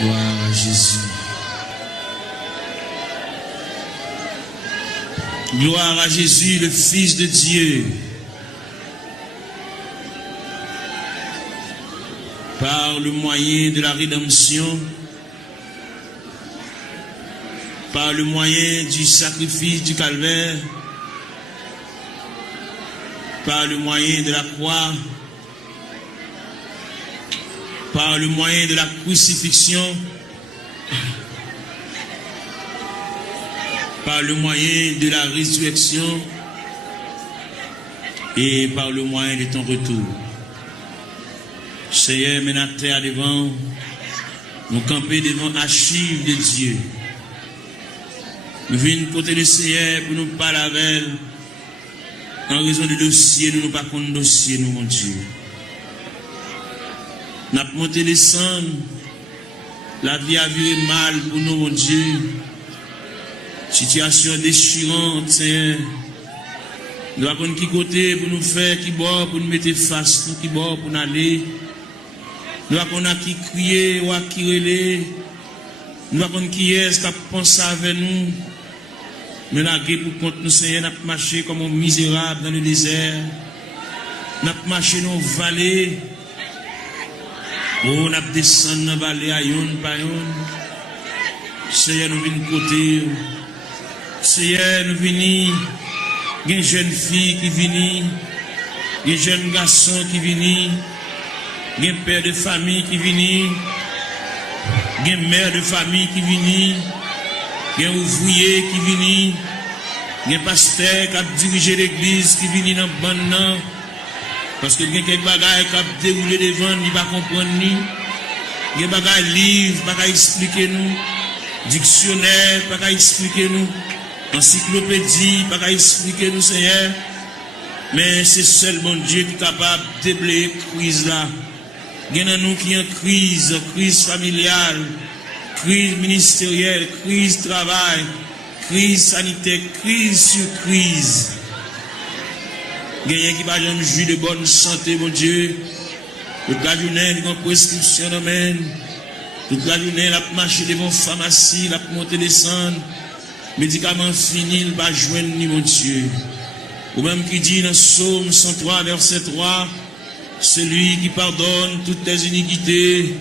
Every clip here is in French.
Gloire à Jésus. Gloire à Jésus, le Fils de Dieu. Par le moyen de la rédemption, par le moyen du sacrifice du calvaire, par le moyen de la croix, par le moyen de la crucifixion, par le moyen de la résurrection et par le moyen de ton retour. Seigneur, maintenant terre devant, nous camper devant l'archive de Dieu. Nous venons côté le Seigneur pour nous parler avec elle. En raison du dossier, nous pas contre dossier, nous, mon Dieu. Nous avons monté descendre. La vie a viré mal pour nous, mon Dieu. Situation déchirante, Seigneur. Nous avons qui côté pour nous faire, qui bord pour nous mettre face, qui bord pour nous aller. Nous avons qui crier ou qui relais. Nous avons qui est-ce qui pense avec nous. Nous avons pour compte nous, Seigneur, nous avons marché comme un misérable dans le désert. Nous avons marché dans les vallées. Oh, nous avons descendu dans la vallée à yon par yon. Seigneur, nous venons côté. Seigneur, nous venons. Il y a une jeune fille qui vient. Il y a un jeune garçon qui vient. Il y a un père de famille qui vient. Il y a une mère de famille qui vient. Il y a un ouvrier qui vient. Il y a un pasteur qui a dirigé l'église qui vient dans le bon. Parce que il y a quelques bagages qui ont déroulé devant, il ne va pas comprendre. Il y a des bagages livres, il ne va pas expliquer nous. Dictionnaire, il ne va pas expliquer nous. Encyclopédie, il ne va pas expliquer nous, Seigneur. Mais c'est seul bon Dieu qui est capable de déblayer la crise là. Il y a nous qui ont crise familiale, crise ministérielle, crise travail, crise sanitaire, crise sur crise. Il y a qui va jamais jouir de bonne santé, mon Dieu. Toute la journée, il y a une prescription d'amène. Toute la journée, il a marché devant la pharmacie, il a monté descendre. Médicaments finis, il va joindre ni mon Dieu. Ou même qui dit dans Psaume 103, verset 3, celui qui pardonne toutes tes iniquités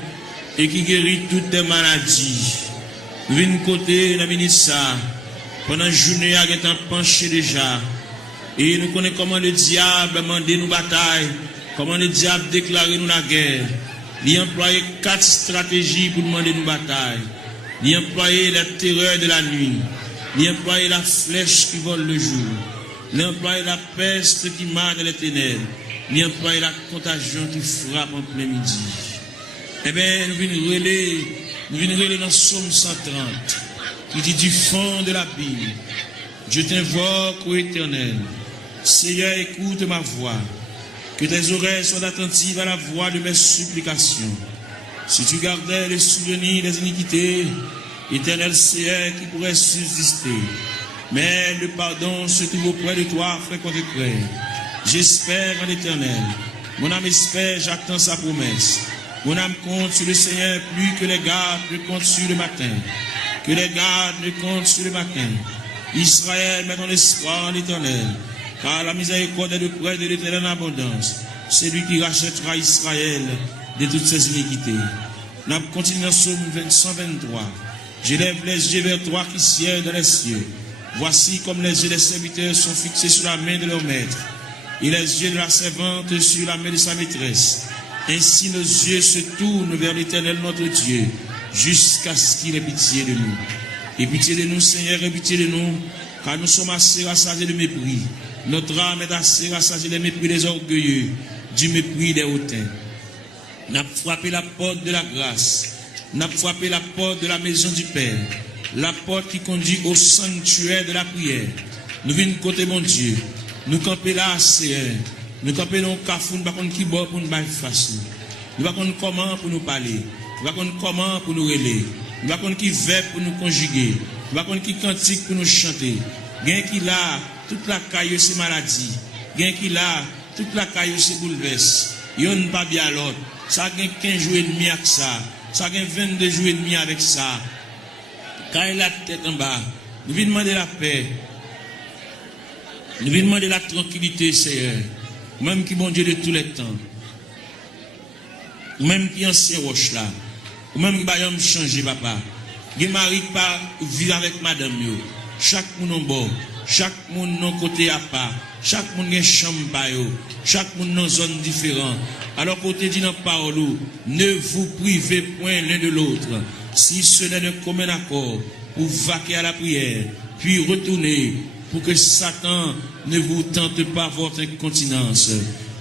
et qui guérit toutes tes maladies. Nous venons côté, nous avons ça. Pendant la journée, il a penché déjà. Et nous connaissons comment le diable a demandé nos batailles, comment le diable a déclaré nous la guerre. Il a employé 4 stratégies pour demander nos batailles. Il a employé la terreur de la nuit. Il a employé la flèche qui vole le jour. Il a employé la peste qui marche dans les ténèbres. Il a employé la contagion qui frappe en plein midi. Eh bien, nous venons relayer dans Psaume 130, qui dit du fond de la Bible, je t'invoque, ô Éternel. Seigneur, écoute ma voix. Que tes oreilles soient attentives à la voix de mes supplications. Si tu gardais les souvenirs des iniquités, Éternel Seigneur, qui pourrait subsister. Mais le pardon se trouve auprès de toi, frère contre frère. J'espère en l'Éternel. Mon âme espère, j'attends sa promesse. Mon âme compte sur le Seigneur plus que les gardes ne comptent sur le matin. Que les gardes ne comptent sur le matin. Israël, met ton espoir en l'Éternel. Car la miséricorde est de près de l'Éternel en abondance. C'est lui qui rachètera Israël de toutes ses iniquités. Nous continuons dans Psaume 123. J'élève les yeux vers toi qui sièges dans les cieux. Voici comme les yeux des serviteurs sont fixés sur la main de leur maître, et les yeux de la servante sur la main de sa maîtresse. Ainsi nos yeux se tournent vers l'Éternel notre Dieu, jusqu'à ce qu'il ait pitié de nous. Et pitié de nous, Seigneur, et pitié de nous, car nous sommes assez rassasiés de mépris. Notre âme est assez rassasiée des mépris des orgueilleux, du mépris des hautains. N'a frappé la porte de la grâce, n'a frappé la porte de la maison du Père, la porte qui conduit au sanctuaire de la prière. Nous venons côté mon Dieu, nous camper là, Seigneur. Nous camper dans le cafou, nous ne savons pas qui bord pour nous faire face. Nous ne savons pas comment pour nous parler. Nous ne savons pas comment pour nous relayer. Nous ne savons pas qui verbe pour nous conjuguer. Nous ne savons pas qui cantique pour nous chanter. Gain qui là, toute la caille c'est maladie. Gain qui là, toute la caille c'est bouleverse. yon pas bien l'autre. Ça gagne 15 jours et demi avec ça. Ça gagne 22 jours et demi avec ça. Quand il a la tête en bas, nous venons demander la paix. Nous venons demander la tranquillité, Seigneur. Même qui bon Dieu de tous les temps. Même qui ancien roche là. Même qui va me changer, papa. Qui mari pas vivre avec madame yo. Chaque monde en bord. Chaque monde non côté à part. Chaque monde a chambre pa yo. Chaque monde dans zone différente. Alors côté dit dans parole, ne vous privez point l'un de l'autre. Si ce n'est de commun accord pour vaquer à la prière, puis retourner pour que Satan ne vous tente pas votre incontinence.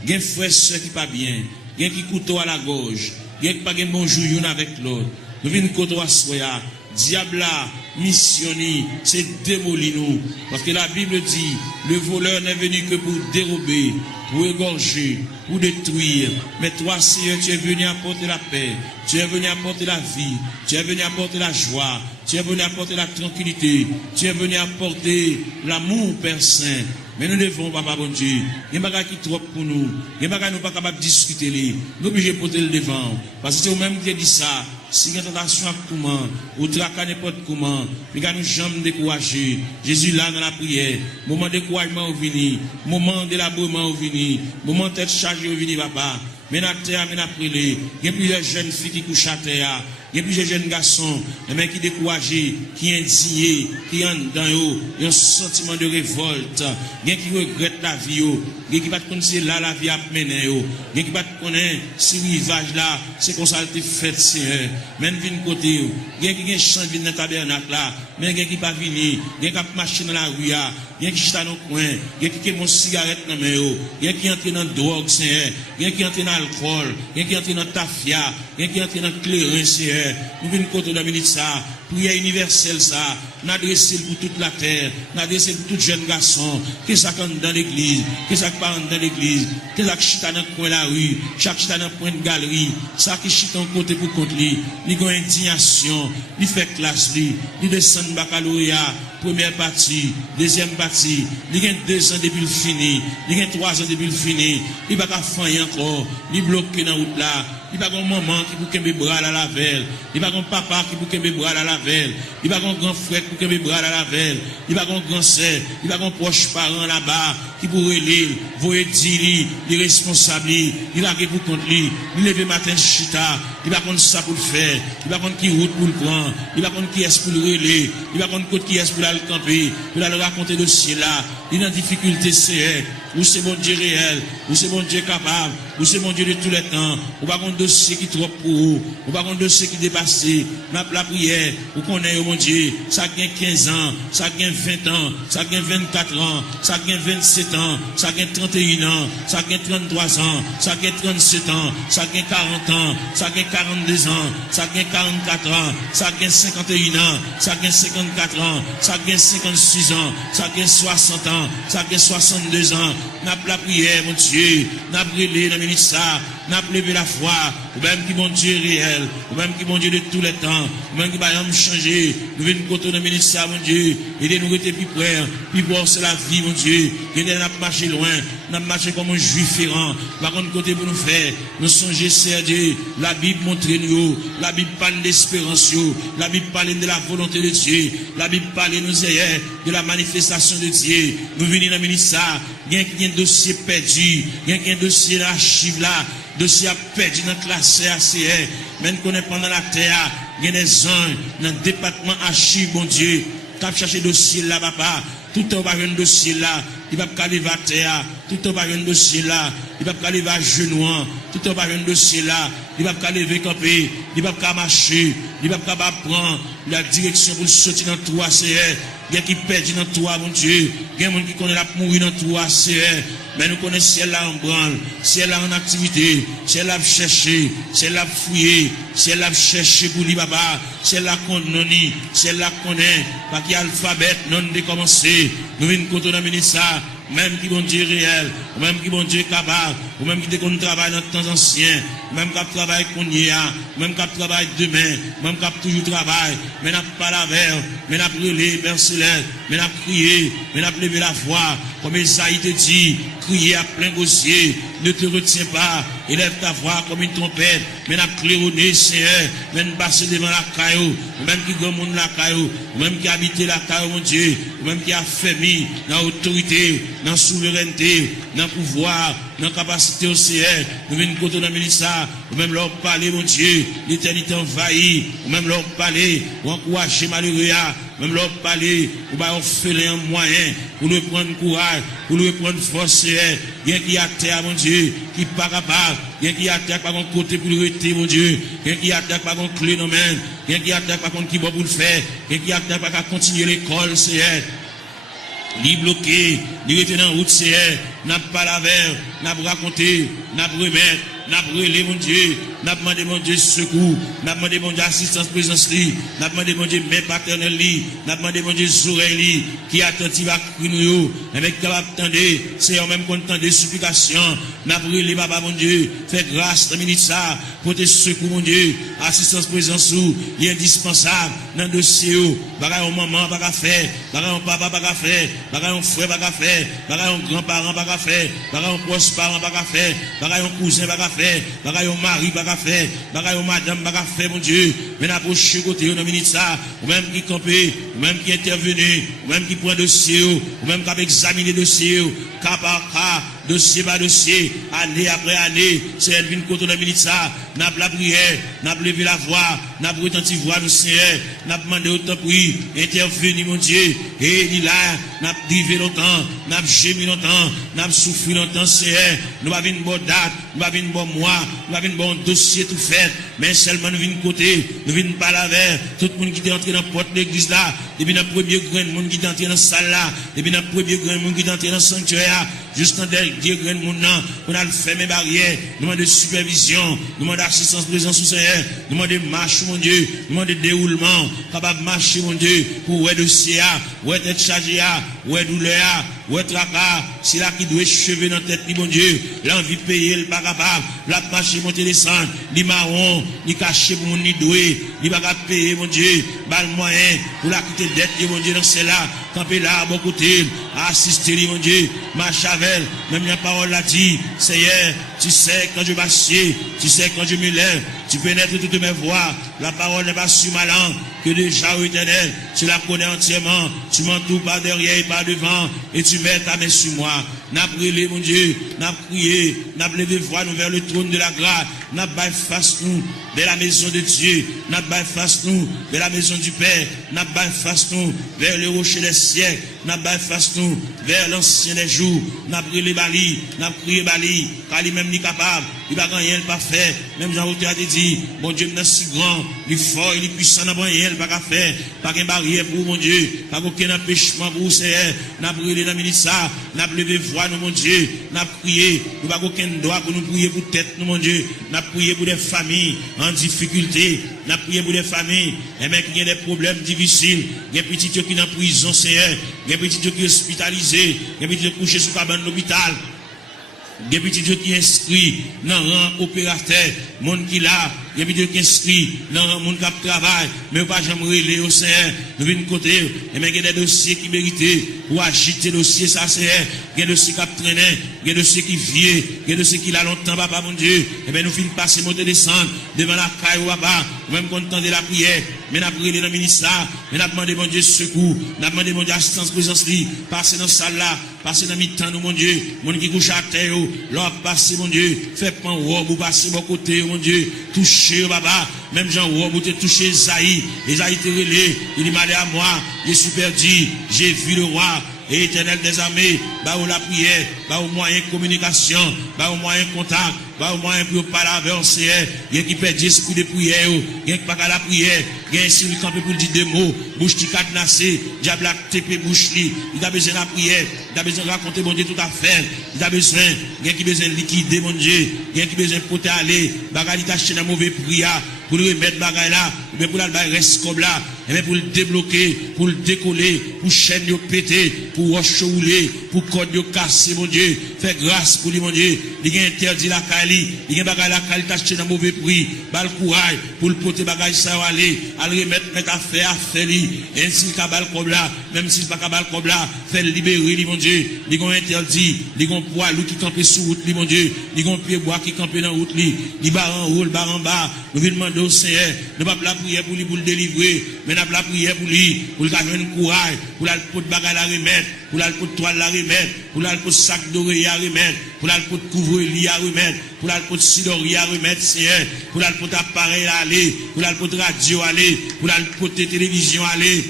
Gen frère soeur qui pas bien, gen qui couteau à la gorge, gen qui pas gen bonjour yon avec l'autre. Nous venons couteau à soya, diable là, missionné, c'est démolir nous. Parce que la Bible dit, le voleur n'est venu que pour dérober, pour égorger, pour détruire. Mais toi, Seigneur, tu es venu apporter la paix, tu es venu apporter la vie, tu es venu apporter la joie, tu es venu apporter la tranquillité, tu es venu apporter l'amour, Père Saint. Mais nous devons, papa bon Dieu, il y a des choses qui trop pour nous, il y a des choses nous pas capables de discuter, nous sommes obligés de porter le devant. Parce que c'est vous-même qui dit ça, si il y a une tentation à comment, ou traquer n'importe comment, puis nous jamais décourager. Jésus là dans la prière, moment de découragement au vini, moment d'élaboration au vini, moment de tête chargée au vini, papa. Mais à terre, mais après il y a plusieurs jeunes filles qui couchent à terre. Il y a plusieurs jeunes garçons, mais qui découragés, qui indignés, qui ont dans un sentiment de révolte, qui regrettent la vie, qui ne pas connaître là la vie à mener, qui ne pas connaître ce rivage là, c'est comme ça que fait, Seigneur. Même vin côté, qui ont chant dans le tabernacle là, mais qui pas venir, qui ont marché dans la rue, qui qui dans le coin, qui ont cigarette dans la main, qui entrent dans la drogue, Seigneur, qui entrent dans l'alcool, qui entrent dans la tafia, qui entrent dans le clairin, Seigneur. Nous venons contre la minute ça, prière universelle ça, n'adresser pour toute la terre, n'adresser pour tout jeune garçon, que ça compte dans l'église, que ça parle dans l'église, que ça chita dans le coin de la rue, chaque chita dans le coin de galerie, ça qui chita en côté pour contre lui, il y a indignation, il fait classe lui, il descend baccalauréat, première partie, deuxième partie, il y a 2 ans depuis le fini, il y a 3 ans depuis le fini, il va pas faire encore, il bloqué dans la route là. Il n'y a pas de maman qui peut qu'un bras à la velle. Il n'y a pas de papa qui peut qu'un bras à la velle. Il n'y a pas de grand frère qui peut qu'un bras à la velle. Il n'y a pas de grand sœur. Il n'y a pas de proche parent là-bas qui pourrait lire, voyer dire, les responsables, il a pour contre lui. Il lève matin chita. Il n'y a pas de ça pour le faire. Il n'y a pas de qui route pour le prendre. Il n'y a pas de qui est pour le relais. Il n'y a pas de qui est pour le camper. Pour le raconter le ciel là. Il y a une difficulté, c'est ou c'est bon Dieu réel, ou c'est bon Dieu capable, ou c'est bon Dieu de tous les temps, ou pas un dossier qui est trop pour vous, ou pas un dossier qui dépasse, la prière, ou qu'on est au mon Dieu, ça gagne 15 ans, ça gagne 20 ans, ça gagne 24 ans, ça gagne 27 ans, ça gagne 31 ans, ça gagne 33 ans, ça gagne 37 ans, ça gagne 40 ans, ça gagne 42 ans, ça gagne 44 ans, ça gagne 51 ans, ça gagne 54 ans, ça gagne 56 ans, ça gagne 60 ans, ça gagne 62 ans. N'a pas la prière, mon Dieu, n'a pas brûlé dans la minute ça, n'a pas levé la foi, ou même qui bon Dieu réel, ou même qui bon Dieu de tous les temps, ou même qui va nous changer, nous venons côté dans la minute ça, mon Dieu, aidez-nous à être plus près, puis voir c'est la vie, mon Dieu, et nous n'a pas marché loin, n'a pas marché comme un juif errant, par contre côté pour nous faire, nous songer, c'est Dieu, la Bible montre nous, la Bible parle d'espérance, la Bible parle de la volonté de Dieu, la Bible parle nous hier de la manifestation de Dieu, nous venons dans la minute ça, il y a un dossier perdu, il y a un dossier d'archive là, dossier perdu dans la classe ACR, même qu'on est pendant la terre, il y a des anges dans le département archive, bon Dieu, qui a cherché dossier là, papa, tout le temps va un dossier là, il va pas aller à terre, tout le temps va un dossier là, il va pas aller à genoux, tout le temps va un dossier là, il va pas lever camper, il va pas marcher, il va pas prendre la direction pour sortir dans 3 CR. Il y a qui perdent dans toi, mon Dieu. Il y a des gens qui connaissent la mourir dans toi, c'est mais nous connaissons si elle là en branle, si elle là en activité, si elle là chercher, si elle là fouiller, si elle là chercher pour lui, papa, si elle là connaît, si elle là connaît, pas qu'il y a l'alphabet non décommencé. Nous venons contre la ministre ça. Même qui bon Dieu réel, ou même qui bon Dieu capable, ou même qui qu'on travaille dans le temps ancien, même qui travaille qu'on y a, même qui travaille demain, même qui toujours travaille, mais n'a pas la verre, mais n'a brûlé, Père Céleste, mais n'a crié, mais n'a levé la voix, comme Esaïe te dit, crier à plein gosier, ne te retiens pas, élève ta voix comme une trompette, mais n'a claironné, Seigneur, mais n'a passé devant la caillou, ou même qui grand monde la caillou, ou même qui habite la caillou, mon Dieu, ou même qui a fermé dans l'autorité, dans la souveraineté, dans le pouvoir, dans la capacité au Seigneur, nous venons côté dans le ça, ou même leur parler, mon Dieu, l'éternité envahie, ou même leur parler, ou encourager malheureux, même leur parler, ou bien faire un moyen pour lui prendre courage, pour lui prendre force, bien qui a terre, mon Dieu, qui n'est pas capable, bien qui a terre par un côté pour lui rester, mon Dieu, bien qui a terre par un clé dans main, bien qui a terre par un qui va pour le faire, bien qui a terre par continuer l'école, Seigneur. Ni bloqué, ni rester dans la route, Seigneur, n'a pas la verre, n'a pas raconté, n'a pas remettre, n'a pas relé, mon Dieu, n'a pas demandé, mon Dieu, secours, n'a pas demandé, mon Dieu, assistance, présence, n'a pas demandé, mon Dieu, mère paternelle, n'a pas demandé, mon Dieu, oreilles, qui attentive à crier, avec capable d'attendre, c'est en même content des supplications, n'a pas relé, papa, mon Dieu, fais grâce, dans minute ça, pour tes secours, mon Dieu, assistance, présence, il est indispensable, dans le dossier, bagaille, on maman, pas qu'à faire, bagaille, on papa, pas qu'à faire, bagaille, on frère, pas qu'à faire, bagaille, on grand-parent, pas qu'à faire, bagaille, on proche parent, pas qu'à faire, bagaille, on cousin, pas qu'à faire, bagaille, on mari, pas qu'à faire, bagaille, on madame, pas qu'à faire, mon Dieu, mais n'approche côté, on a minute ça, ou même qui campé, ou même qui intervenu, ou même qui prend dossier, ou même qui a examiné dossier, cas par cas, dossier par dossier, année après année, c'est elle vient contre la minute ça, n'a pas la prière, n'a pas levé la voix, n'a pas retenti voix nous Seigneur, n'a pas demandé autant prix, intervenu mon Dieu, et il là, n'a pas drivé longtemps, n'a pas gémi longtemps, n'a pas souffert longtemps Seigneur, nous avons une bonne date, nous avons une bonne mois, nous avons un bon dossier tout fait, mais seulement nous venons côté, nous venons pas la vers, tout le monde qui est entré dans la porte de l'église là, depuis le premier grand monde qui est entré dans la salle là, depuis le premier grand monde qui est entré dans le sanctuaire, jusqu'en dernier grand monde on a fait mes barrières, nous demandons de supervision, nous demandons d'assistance présence au Seigneur, nous demandons de marche mon Dieu, nous demandons de déroulement, capable de marcher mon Dieu, pour ouais dossier, ouais tête chargée, ouais douleur, ouais tracas, c'est là qui doit cheveux dans la tête, mon Dieu, l'envie de payer, le pas capable, la marcher, monter, descendre, ni marron, ni caché pour mon ni doué, ni pas capable payer, mon Dieu, bal moyen, pour la quitter dette, mon Dieu, dans celle-là, camper là, à bon côté, assister, mon Dieu, marche avec, même la parole l'a dit, Seigneur, tu sais quand je m'assieds, tu sais quand je me lève, tu pénètres toutes mes voies, la parole n'est pas sur ma langue, que déjà au éternel, tu la connais entièrement, tu m'entoures par derrière et par devant, et tu mets ta main sur moi. N'a brûlé, mon Dieu, n'a prié, n'a levé voix nous vers le trône de la grâce, n'a baillé face nous vers la maison de Dieu, n'a baillé face nous vers la maison du Père, n'a baillé face nous vers le rocher des siècles, n'a baillé face nous vers l'ancien des jours, n'a brûlé Bali, n'a prié Bali, car lui-même n'est capable, il va rien pas faire, même Jean-Route a dit, mon Dieu, il est si grand, il est fort, il est puissant, n'a rien pas faire, pas qu'une barrière pour mon Dieu, pas aucun empêchement pour vous, Seigneur, n'a brûlé dans le ministère, n'a levé voix nous, mon Dieu, n'a prié, nous n'avons aucun droit pour nous prier pour tête, nous, mon Dieu, n'a prié pour des familles en difficulté, n'a prié pour des familles, et même qui ont des problèmes difficiles, des petits qui sont en prison, Seigneur, des petits qui sont hospitalisés, des petits qui sont couchés sous cabane de l'hôpital, des petits qui sont inscrits dans le rang opérateur, monde qui là, des petits qui sont inscrits dans le monde qui travaille, mais pas jamais relé au Seigneur, nous venons côté, et même il y a des dossiers qui méritent pour agiter les dossiers, ça c'est, il y a des dossiers qui traînent, il y a des dossiers qui viennent, il y a des dossiers qui là longtemps, papa mon Dieu, et bien nous finissons passer, monter, descendre, devant la caille ou papa, même content de la prière, mais nous avons prié dans le ministère, mais nous avons demandé mon Dieu secours, nous avons demandé mon Dieu assistance, présence, passer dans la salle là, passer dans le mi-temps, nous mon Dieu, mon qui couche à terre, l'or passer mon Dieu, fait pan robe ou passer mon côté, mon Dieu, toucher papa, même Jean robe ou te toucher Esaïe, Esaïe te relé, il dit malé à moi, je suis perdu, j'ai vu le roi, et éternel des armées, bah, la prière, bah, au moyen de communication, bah, au moyen de contact, bah, au moyen pour parler avec le Seigneur, il y a qui perd l'esprit de prière, il y a qui pas à la prière, il y a un celui qui peut pour dire des mots, bouche qui cadenassée, diable a TP bouche li, il a besoin de la prière, il a besoin de raconter mon Dieu tout à fait, il a besoin, il y a qui besoin de liquider mon Dieu, il y a qui besoin de porter aller, bagarre il t'achète un mauvais prière, pour lui remettre bagarre là, mais pour la reste comme là, et bien pour le débloquer, pour le décoller, pour chaîne yo péter, pour roche rouler, pour code yo casser, mon Dieu, fais grâce pour lui, mon Dieu, il a interdit la Kali, il a bagay la Kali t'acheter dans mauvais prix, bal courage, pour le porter bagay ça aller, à le remettre, mettre à faire lui, ainsi qu'à bal comme là, même s'il pas qu'à bal comme là, fait libérer lui, mon Dieu, il a interdit, il a poids, lui qui campe sous route, lui, mon Dieu, il a pied bois qui campe dans route, lui, il bar en haut, bar en bas, nous venons demander au Seigneur, nous pas la prière pour lui, pour le délivrer, mais nous la prière pour lui, pour le gagner un courage, pour la porte bagay la remettre, pour la porte toile la remettre, pour la porte sac doré à remettre, pour la porte couvre-lit à remettre, pour la porte sidori à remettre, Seigneur, pour la porte appareil à aller, pour la porte radio à aller, pour la porte télévision à aller,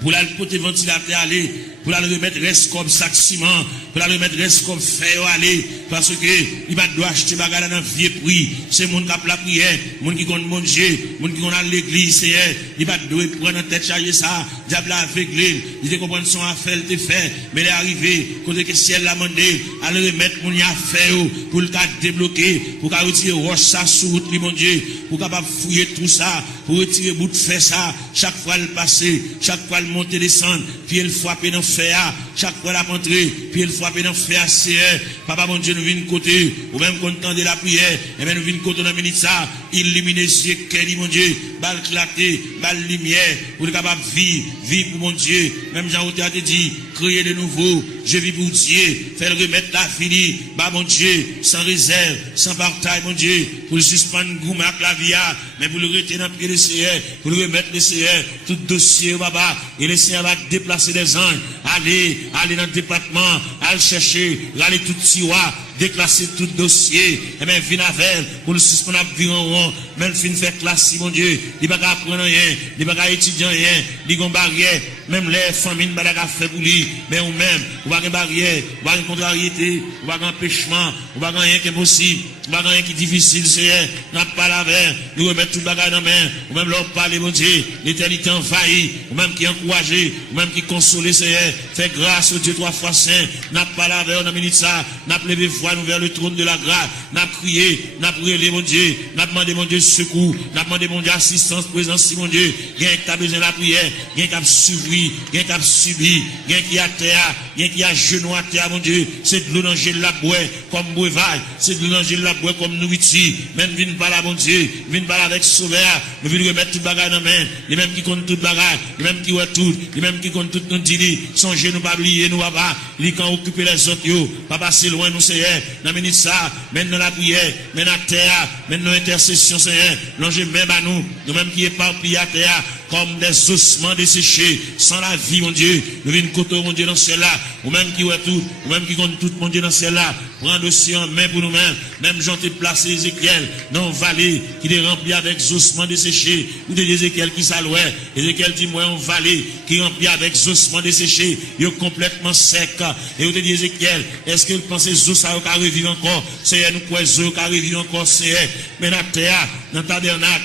pour la porte ventilateur à aller, pour la remettre reste comme sac ciment, pour la remettre reste comme fer aller, parce que il va devoir acheter bagarre dans vieux prix. C'est mon qui a la prière, mon qui compte mon Dieu, mon qui compte à l'église, Seigneur, il va devoir prendre en tête charger ça, diable avec lui, il te comprend son affaire, il te fait, mais il est arrivé, côté que ciel l'a demandé, à le remettre mon affaire, pour le cas débloquer, pour qu'à retirer roche ça sous route, mon Dieu, pour capable fouiller tout ça, pour retirer bout de fer ça, chaque fois le passer, chaque fois le monter, descendre, puis il frapper dans fer, chaque fois la rentrer, puis il frapper dans fer, Seigneur, papa mon Dieu, nous venons côté, ou même content de la prière, et bien nous venons côté dans minute ça, illuminer ce qu'est mon Dieu, balle clarté, balle lumière, pour être capable de vivre pour mon Dieu, même Jean-Auté a dit, créer de nouveau, je vis pour Dieu, faire remettre la fini, bah mon Dieu, sans réserve, sans partage, mon Dieu, pour le suspendre goumac la vie, mais pour le retenir dans le pied de Seigneur, pour le remettre le Seigneur, tout dossier, papa, et le Seigneur va déplacer des anges, aller dans le département, aller chercher, aller tout tiroir, déclasser tout dossier, et bien, venir avec, pour le suspendre à vivre en rond, même fin faire classe, mon Dieu, il va pas apprendre rien, il va pas étudier rien, il va pas barrière, même les familles, il va pas faire pour lui, mais ou même, ou pas une barrière, ou pas une contrariété, ou pas un empêchement, ou pas rien qui est possible, ou pas rien qui est difficile, Seigneur, n'a pas la verre, nous remettre tout le bagage dans la main, ou même leur parler, mon Dieu, l'éternité envahie, ou même qui encouragé, ou même qui console, Seigneur, fait grâce au Dieu 3 fois saint, n'a pas la verre, on a mis ça, n'a levé voix nous vers le trône de la grâce, n'a crié, n'a prié, mon Dieu, n'a demandé, mon Dieu, secours, n'a demandé, mon Dieu, assistance, présence, mon Dieu, gain qui a besoin de la prière, gain qui a suivi, gain qui a subi, gain qui a terre, gain qui a genou à terre, mon Dieu, c'est de l'eau dans le la bois, comme breuvage, c'est de l'eau dans la bois, comme nourriture, même viens pas là, mon Dieu, viens pas là avec sauveur, nous venons remettre tout bagage dans la main, les mêmes qui comptent tout bagage, les mêmes qui voient tout, les mêmes qui comptent tout nous dit, songez nous pas oublier, nous papa, les quand occuper les autres, yo, papa, c'est loin, nous, Seigneur, dans minute ça, maintenant la prière, maintenant la terre, maintenant l'intercession, Seigneur, l'ange même à nous, nous-mêmes qui éparpillés à terre, comme des ossements desséchés, sans la vie, mon Dieu, nous venons côté, mon Dieu, dans celle-là, ou même qui voit tout, ou même qui compte tout, mon Dieu, dans celle-là, prendre aussi en main pour nous-mêmes, même j'en ai placé Ézéchiel dans une vallée qui est remplie avec ossements desséchés, ou de Ézéchiel qui s'allouait, Ézéchiel dit, moi, une vallée qui est remplie avec ossements desséchés, il est complètement sec, et vous dit Ézéchiel, est-ce que vous pensez que ça va revivre encore, Seigneur, nous croyons que ça va revivre encore, Seigneur, mais dans la terre, dans le tabernacle,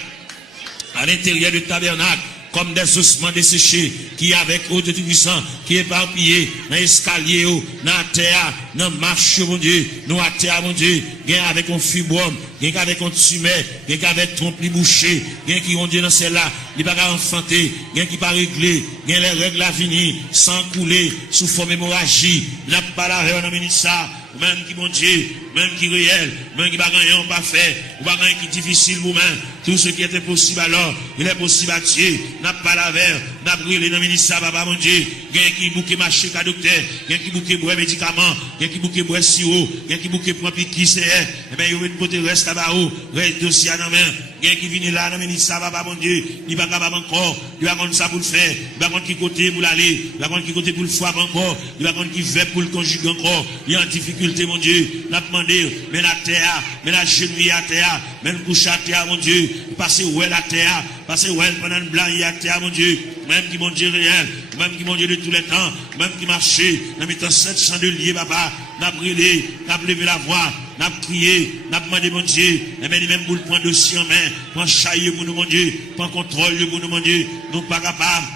à l'intérieur du tabernacle, comme des ossements desséchés, qui avec haute puissant, qui éparpillés, dans l'escalier, dans la terre, dans la marche, mon Dieu, dans la terre, mon Dieu, gain avec un fibrome, gain avec un tumeur, gain avec trompe bouché, gain qui ont Dieu dans celle-là, il va pas enfanter, gain qui pas réglé, gain les règles à venir, sans couler, sous forme hémorragie, n'a pas la règle, on a ça, même qui bon Dieu, même qui réel, même qui pas gagné, on pas fait, ou pas gagné qui difficile pour même, tout ce qui était possible alors, il est possible à Dieu, n'a pas la verre, n'a brûlé dans le ministère, papa mon Dieu, gain qui bouquet marché qu'à docteur, gain qui bouquet boire médicaments, gain qui bouquet boire sirop, gain qui bouquet prend piqui, c'est, eh bien, il va côté reste là-bas, reste dossier dans la main, gain qui vient là dans le ministère, papa mon Dieu, il va pas capable encore, il va contre ça pour le faire, il va contre qui côté pour l'aller, il va contre qui côté pour le frapper encore, il va contre qui fait pour le conjuguer encore, il y a en difficulté, mon Dieu, n'a demandé, mais la terre, mais la genouille à terre, mais le couche à terre, mon Dieu, passez où est la terre, passez où est pendant le blanc à terre, mon Dieu, même qui mon Dieu réel, même qui mon Dieu de tous les temps, même qui marchait, dans mes temps 700 de liés, papa, n'a brûlé, n'a levé la voix, n'a prié, n'a demandé, mon Dieu, et bien, même pour le prendre dossier en main, prendre chaille pour nous, mon Dieu, prendre contrôle pour nous, mon Dieu, nous pas capables.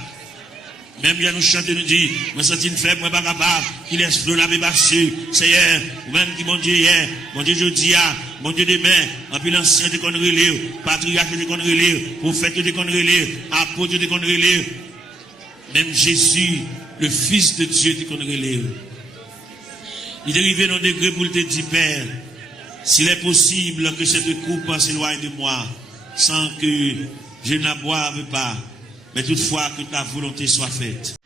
Même bien nous chanter, nous dit, moi senti une faible, moi pas capable, qui laisse l'eau la passé, Seigneur, ou même qui mon Dieu hier, mon Dieu jeudi, mon Dieu demain, en plus l'ancien de conneries lire, patriarche de conneries lire, prophète de conneries lire, apôtre de conneries lire, même Jésus, le Fils de Dieu de conneries lire. Il est arrivé dans un degré pour te dire, Père, s'il est possible que cette coupe s'éloigne de moi, sans que je ne la boive pas, mais toutefois que ta volonté soit faite.